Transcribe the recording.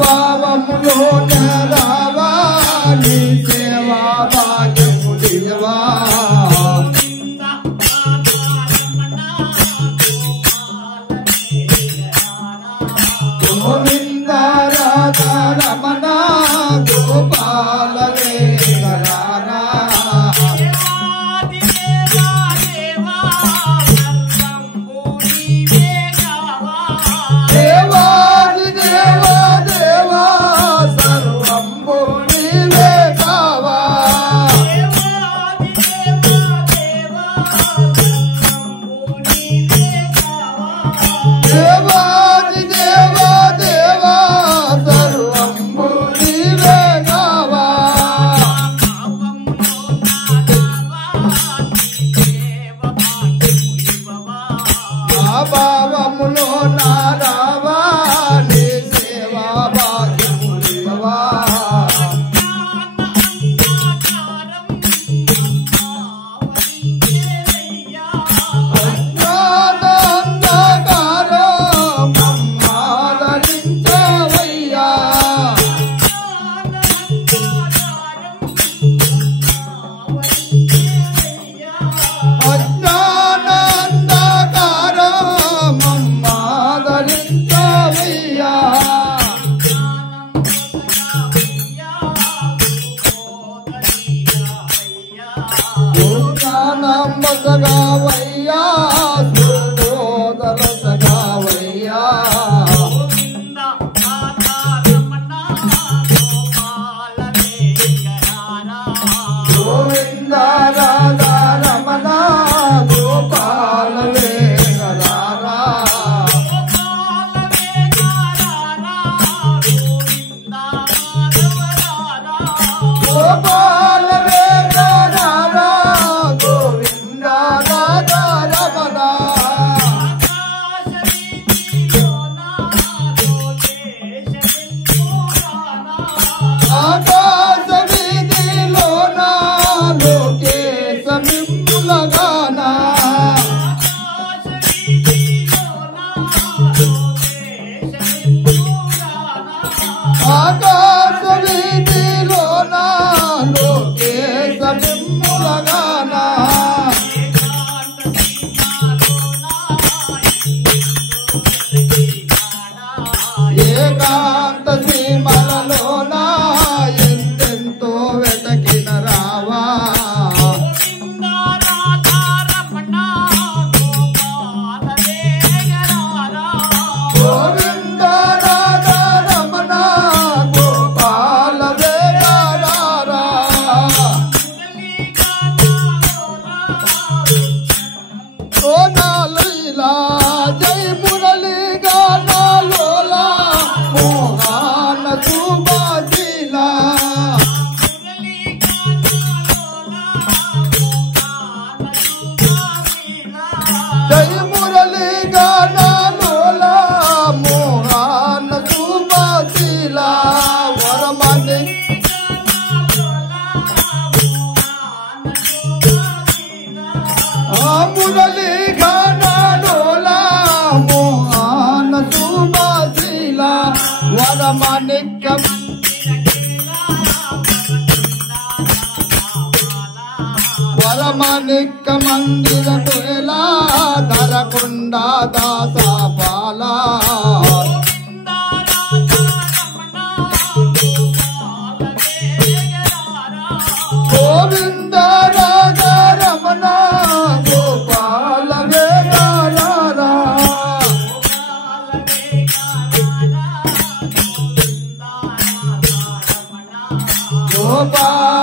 భావములో రావా నీ సేవా భాగ్యము దేవా గోవింద రాధా రమణ గోపాల వేంకటారా దేవాది దేవా దేవా సర్వంబు నీవే కావా దేవాది దేవా దేవా సర్వంబు నీవే కావా నా భావములో నా రావా నీ సేవా భాగ్యము దేవా అజ్ఞానాంధకారో మమ్మాదరించవయ్యా అజ్ఞానాంధకారో మమ్మాదరించవయ్యా జ్ఞానమ్మసగావయ్యా సుబోధరసగావయ్యా గోవింద రాధా రమణ గోపాల వేంకటారా గోపాల వేంకటారా గోవింద రాధా రమణ ఆకాశ వీధిలోన లోకేశ మిమ్ములగాన ఆకాశ వీధిలోన లోకేశ మిమ్ములగాన ఏకాంత సీమలలోన ఎంతెంతో వెతకిన రావా గోవింద రాధా రమణ గోపాల వేంకటారా ఓ నా లీలా జై మురళీ గానా లోలా మోహన సుబాశీలా జై మురళీ గానా లోలా మోహన సుబాశీలా వరమణి ఆ మురళీ గానా లోలా మోహన సుబాశీలా వరమణికం వరమణిక మందిర వేలా ధరకొండ దాసపాల గోవింద రాధా రమణ గోపాల వేంకటారా గోపాల